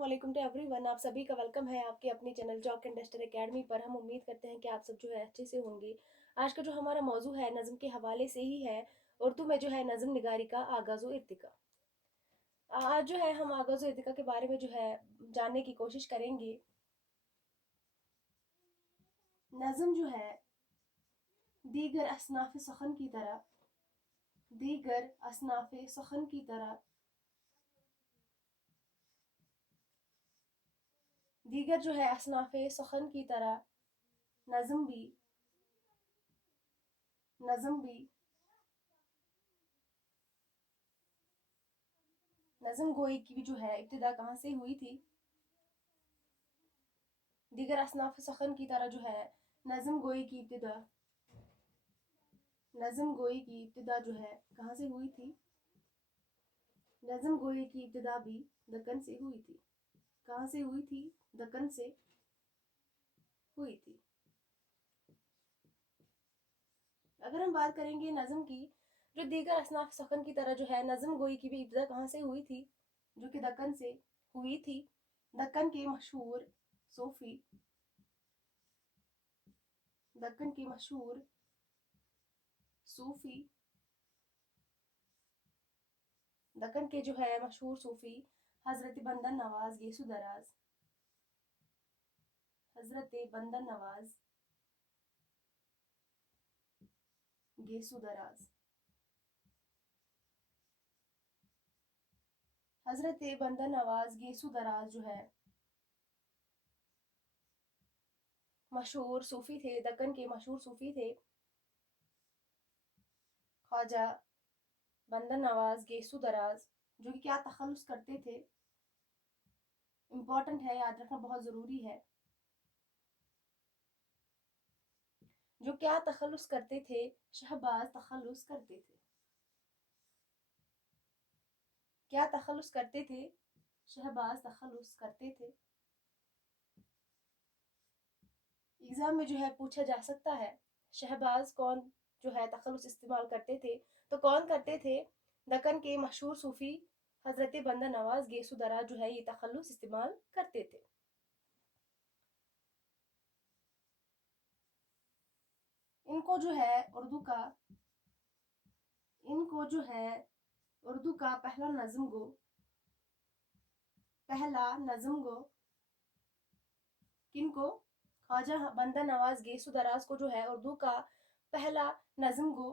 वालेकुम to everyone. आप सभी का वेलकम है आपके अपनी channel chalk and duster academy पर। हम उम्मीद करते हैं कि आप सब जो है अच्छे से होंगे। आज का जो हमारा मौजू है नज़म के हवाले से ही है। उर्दू में जो है नज़म निगारी का आगाज़ व इर्तिका। आज जो है हम आगाज़ व इर्तिका के बारे में जो है जानने की कोशिश करेंगे। नज़म जो है दीगर असनाफ सखन की तरह दीगर असनाफ सखन की तरह दीगर जो है असनाफ सखन की तरह नज़म भी नज़म भी नज़म गोई की भी जो है इब्तिदा कहाँ से हुई थी। दीगर असनाफ सखन की तरह जो है नज़म गोई की इब्तिदा नज़म गोई की इब्तिदा जो है कहाँ से हुई थी। नज़म गोई की इब्तिदा भी दक्कन से हुई थी। कहाँ से हुई थी? दक्कन से हुई थी। अगर हम बात करेंगे नज़म की, जो दीगर असनाफ सखन की तरह जो है नज़म गोई की भी इब्तिदा कहाँ से हुई थी, जो कि दक्कन से हुई थी। दक्कन के मशहूर सूफी दक्कन के मशहूर सूफी दक्कन के जो है मशहूर सूफी हजरत बंदन नवाज गेसु दराज हजरत बंदन नवाज गेसु दराज हजरत बंदन नवाज गेसु दराज जो है मशहूर सूफी थे। दक्कन के मशहूर सूफी थे ख्वाजा बंदन नवाज गेसु दराज, जो कि क्या तखल्लुस करते थे। इम्पॉर्टेंट है, याद रखना बहुत ज़रूरी है। जो क्या तखल्लुस करते थे, शहबाज तखल्लुस करते थे। क्या तखल्लुस करते थे, शहबाज तखल्लुस करते थे। एग्जाम में जो है पूछा जा सकता है शहबाज कौन जो है तखल्लुस इस्तेमाल करते थे, तो कौन करते थे? दक्कन के मशहूर सूफी हजरत बंदा नवाज गेसु दराज जो है ये तखल्लुस इस्तेमाल करते थे। इनको जो है उर्दू का इनको जो है उर्दू का पहला नज़म गो किनको? ख्वाजा बंदा नवाज गेसु दराज को जो है उर्दू का पहला नज़म गो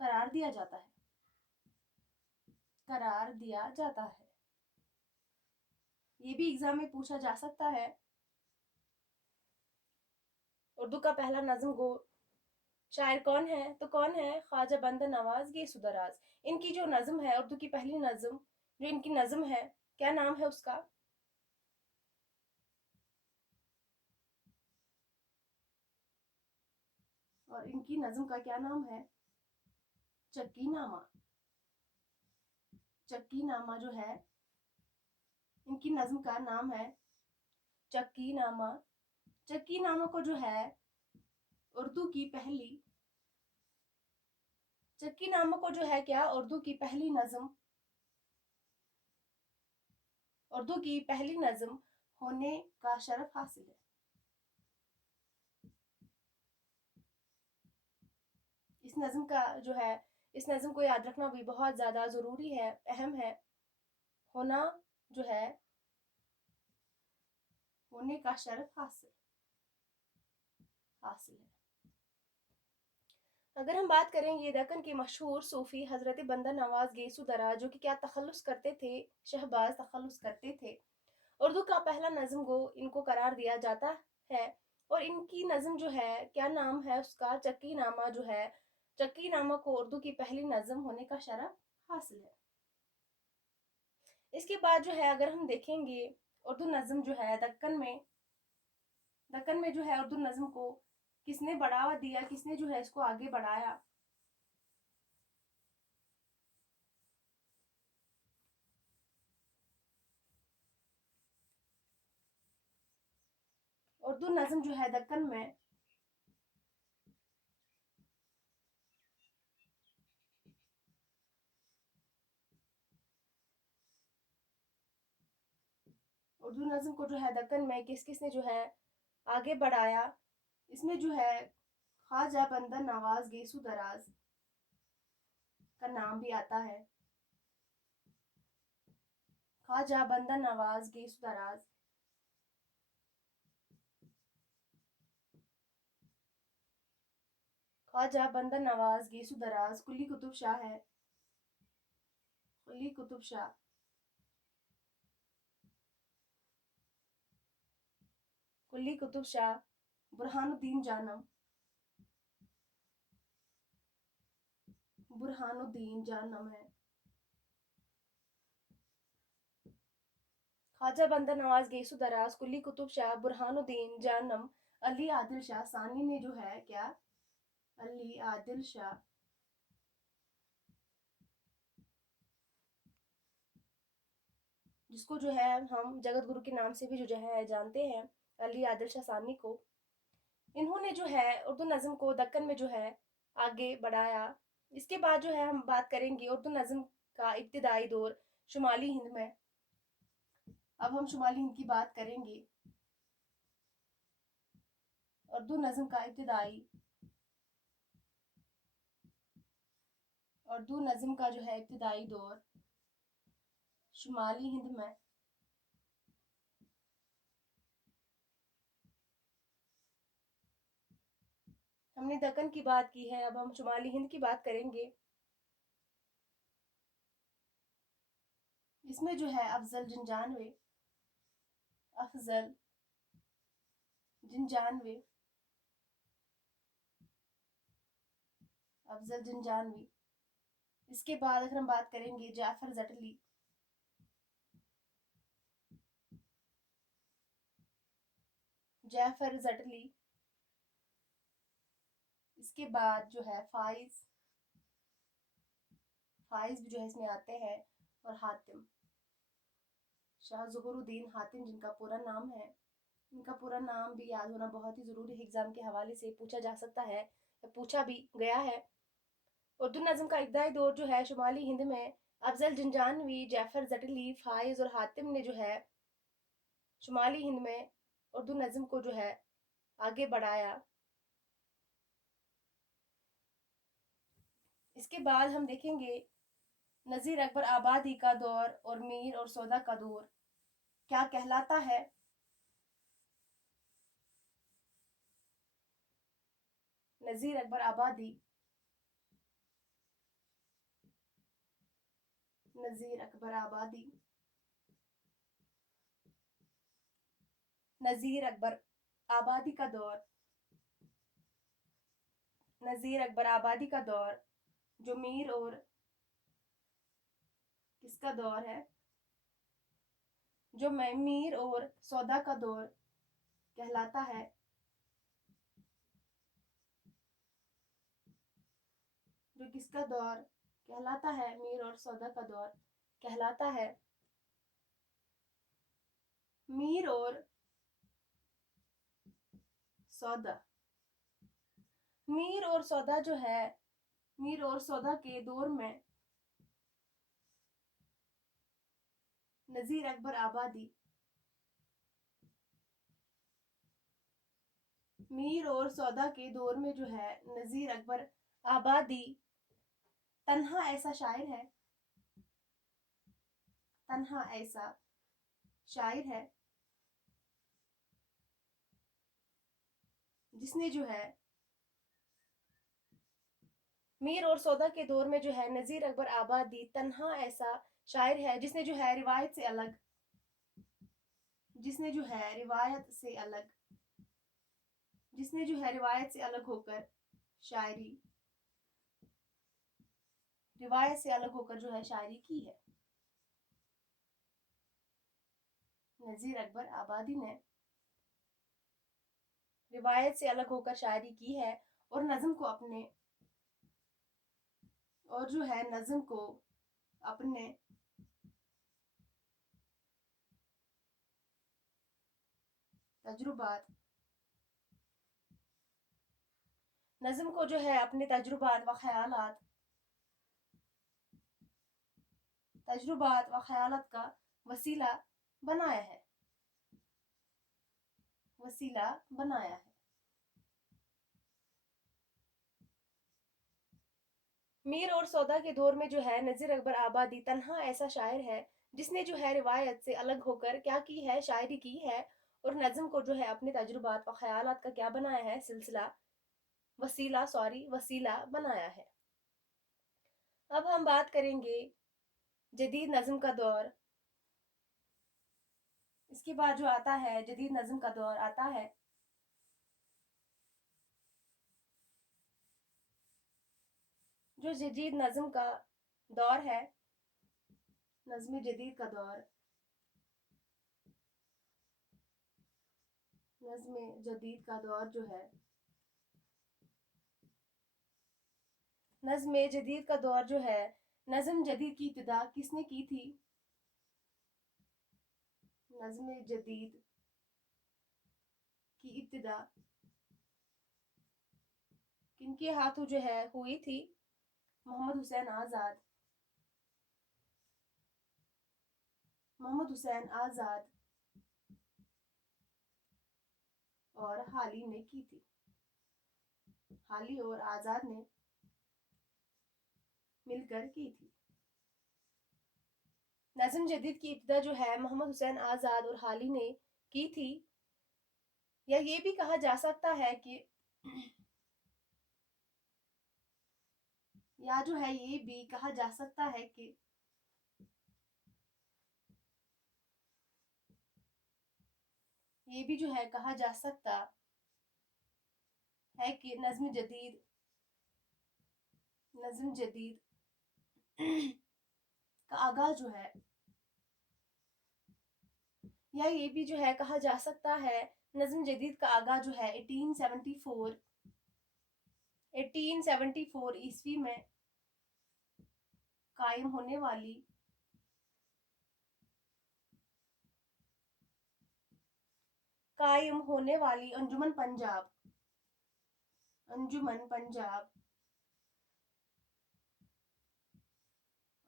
करार दिया जाता है। ये भी एग्जाम में पूछा जा सकता है। उर्दू का पहला नज़म गो शायर कौन है? तो कौन है? ख्वाजा बंदा नवाज गेसु दराज। इनकी जो नज़म है, उर्दू की पहली नज़म जो इनकी नज़म है, क्या नाम है उसका? और इनकी नज़म का क्या नाम है? चक्की नामा। चक्की नामा जो है इनकी नज़म का नाम है चक्की नामा। चक्की नामा को जो है उर्दू की पहली चक्की नामा को जो है क्या उर्दू की पहली नज़म होने का शरफ हासिल है। इस नज़म को याद रखना भी बहुत ज़्यादा ज़रूरी है, अहम है। होना जो है होने का शरफ हासिल है। अगर हम बात करेंगे दक्कन के मशहूर सूफी हजरत बंदा नवाज गेसु दराज, जो कि क्या तखल्लुस करते थे? शहबाज तखल्लुस करते थे। उर्दू का पहला नज़म गो इनको करार दिया जाता है। और इनकी नज़म जो है क्या नाम है उसका? चक्की नामा जो है चक्की नामा को उर्दू की पहली नज़म होने का शरफ हासिल है। इसके बाद जो है अगर हम देखेंगे उर्दू नज़म जो है दक्कन में जो है उर्दू नज़म को किसने बढ़ावा दिया, किसने जो है इसको आगे बढ़ाया? उर्दू नज़म जो है दक्कन में اردو نظم کو جو ہے دکن میں کس کس نے جو ہے آگے بڑھایا؟ اس میں جو ہے خواجہ بندر نواز گیسو دراز کا نام بھی آتا ہے. خواجہ بندر نواز گیسو دراز. خواجہ بندر نواز گیسو دراز قلی قطب شاہ ہے. قلی قطب شاہ. قلی قطب شاہ. برہان الدین جانم. برہان الدین جانم ہے. خواجہ بندر نواز گیسو دراز قلی قطب شاہ برہان الدین جانم علی عادل شاہ ثانی نے جو ہے کیا؟ علی عادل شاہ. جس کو جو ہے ہم جگت گرو کے نام سے بھی جو ہے جانتے ہیں، علی عادل شاہ ثانی کو. انہوں نے جو ہے اردو نظم کو دکن میں جو ہے آگے بڑھایا. اس کے بعد جو ہے ہم بات کریں گے اردو نظم کا ابتدائی دور شمالی ہند میں. اب ہم شمالی ہند کی بات کریں گے. اردو نظم کا ابتدائی دور شمالی ہند میں. ہم نے دکن کی بات کی ہے، اب ہم شمالی ہند کی بات کریں گے. اس میں جو ہے افضل جنجانوے. افضل جنجانوے. افضل جنجانوی. اس کے بعد اگر ہم بات کریں گے جعفر زٹلی. جعفر زٹلی. اس کے بعد جو ہے فائز. فائز بھی جو ہے اس میں آتے ہیں. اور حاتم. شاہ ظہور الدین حاتم جن کا پورا نام ہے. ان کا پورا نام بھی یاد ہونا بہت ہی ضروری ہے، ایگزام کے حوالے سے پوچھا جا سکتا ہے، پوچھا بھی گیا ہے. اردو نظم کا ابتدائی دور جو ہے شمالی ہند میں افضل جنجانوی، جعفر زٹلی، فائز اور حاتم نے جو ہے شمالی ہند میں اردو نظم کو جو ہے آگے بڑھایا. اس کے بعد ہم دیکھیں گے نذیر اکبر آبادی کا دور اور میر اور سودا کا دور کیا کہلاتا ہے. نذیر اکبر آبادی. نذیر اکبر آبادی. نذیر اکبر آبادی کا دور. نذیر اکبر آبادی کا دور جو میر اور کس کا دور ہے؟ جو میر اور سودا کا دور کہلاتا ہے. جو کس کا دور کہلاتا ہے؟ میر اور سودا کا دور کہلاتا ہے. میر اور سودا. میر اور سودا جو ہے، میر اور سودا کے دور میں نذیر اکبر آبادی. میر اور سودا کے دور میں جو ہے نذیر اکبر آبادی تنہا ایسا شاعر ہے. تنہا ایسا شاعر ہے جس نے جو ہے میر اور سودا کے دور میں جو ہے نذیر اکبر آبادی تنہا ایسا شاعر ہے جس نے جو ہے روایت سے الگ، جس نے جو ہے روایت سے الگ، جس نے جو ہے روایت سے الگ ہو کر شاعری، روایت سے الگ ہو کر جو ہے شاعری کی ہے. نذیر اکبر آبادی نے روایت سے الگ ہو کر شاعری کی ہے اور نظم کو اپنے اور جو ہے نظم کو اپنے تجربات، نظم کو جو ہے اپنے تجربات و خیالات، تجربات و خیالات کا وسیلہ بنایا ہے. वसीला बनाया है। मीर और सौदा के दौर में जो है नज़ीर अकबर आबादी तन्हा ऐसा शायर है जिसने जो है रिवायत से अलग होकर क्या की है, शायरी की है और नज़्म को जो है अपने तजुर्बात व ख़यालात का क्या बनाया है, सिलसिला वसीला बनाया है। अब हम बात करेंगे जदीद नज़्म का दौर। इसके बाद जो आता है जदीद नज़्म का दौर आता है। जो जदीद नज़्म का दौर है, नज़्म जदीद का दौर, नज़्म जदीद का दौर जो है, नज़्म जदीद का दौर जो है, नज़्म जदीद की इब्तिदा किसने की थी? नज़्म जदीद की इब्तिदा किनके हाथों जो है हुई थी? मोहम्मद हुसैन आज़ाद, मोहम्मद हुसैन आज़ाद और हाली ने की थी। हाली और आज़ाद ने मिलकर की थी। नज़्म जदीद की इब्तिदा जो है मोहम्मद हुसैन आज़ाद और हाली ने की थी। या ये भी कहा जा सकता है कि या जो है ये भी कहा जा सकता है कि ये भी जो है कहा जा सकता है कि नज़्म जदीद का आगाज जो है, या ये भी जो है कहा जा सकता है नज़्म जदीद का आगाज जो है 1874 ईस्वी में कायम होने वाली अंजुमन पंजाब, अंजुमन पंजाब,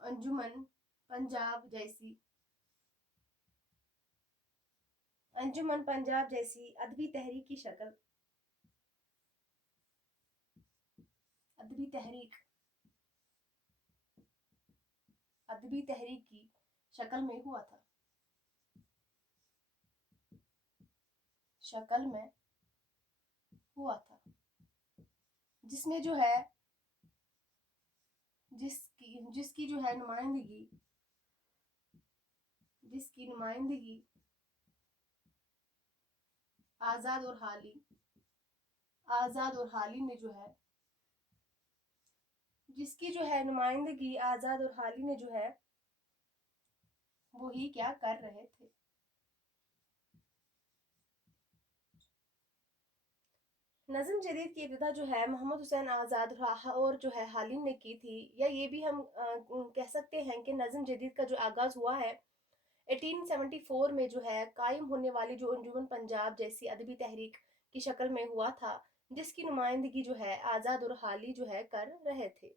अंजुमन पंजाब जैसी अंजुमन पंजाब जैसी अदबी तहरीक की शक्ल, अदबी तहरीक अदबी तहरीक की शक्ल में हुआ था, शक्ल में हुआ था, जिसमें जो है जिसकी जो है नुमाइंदगी आज़ाद और हाली ने जो है जिसकी जो है नुमाइंदगी आज़ाद और हाली ने जो है वो ही क्या कर रहे थे। नज़्म जदीद की इब्तिदा जो है मोहम्मद हुसैन आज़ाद और जो है हाली ने की थी। या ये भी हम कह सकते हैं कि नज़्म जदीद का जो आगाज़ हुआ है 1874 में जो है कायम होने वाली जो अंजुमन पंजाब जैसी अदबी तहरीक की शक्ल में हुआ था, जिसकी नुमाइंदगी जो है आज़ाद और हाली जो है कर रहे थे।